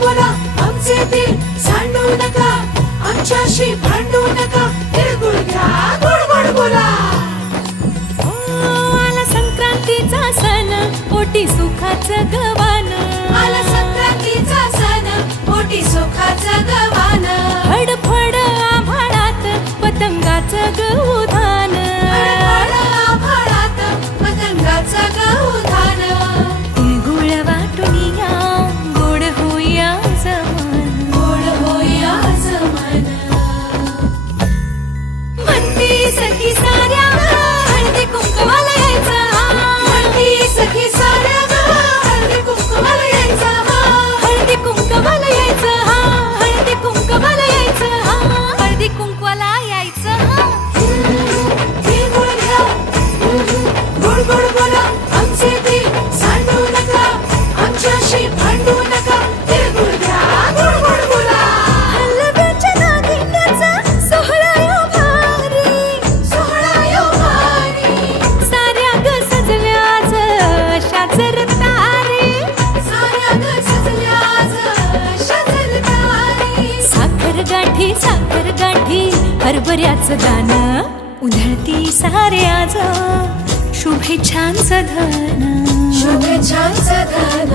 बोला आमचे दिल सांडू नका, आमच्याशी भांडू नका, तिळगुळ घ्या गोड गोड बोला. आला संक्रांतीचा सण, पोटी सुखाचं गवान. आला संक्रांतीचा सण, पोटी सुखाचं गवान. फडफड आभाळात पतंगाचं गहुधान. फडफड आभाळात पतंगाचं गहुधान. तिळगुळ वाटून या, गोड होया जमान. गोड होया जमान. म्हणती सखी साऱ्या हळदी कुंकवाला यायचं. म्हणती सखी साऱ्या हळदी कुंकवाला यायचं. हळदी कुंकवाला यायचं. हळदी कुंकवाला यायचं. हळदी कुंकवाला यायचं. तिळगुळ घ्या गोड गोड बोला आमचे दिल सांडू नका, आमच्याशी भांडू नका, तिळगुळ घ्या गोड गोड बोला. हलव्याच्या दागिन्याचा सोहळा यो भारी. सोहळा यो भारी. साऱ्या ग सजल्या आज अशाच रतारी. साऱ्या ग सजल्या आज अशाच रतारी. साखर गाठी हरभऱ्याचं दाणं. उधळती सारे आज शुभेच्छांचं धन. शुभेच्छांचं धन.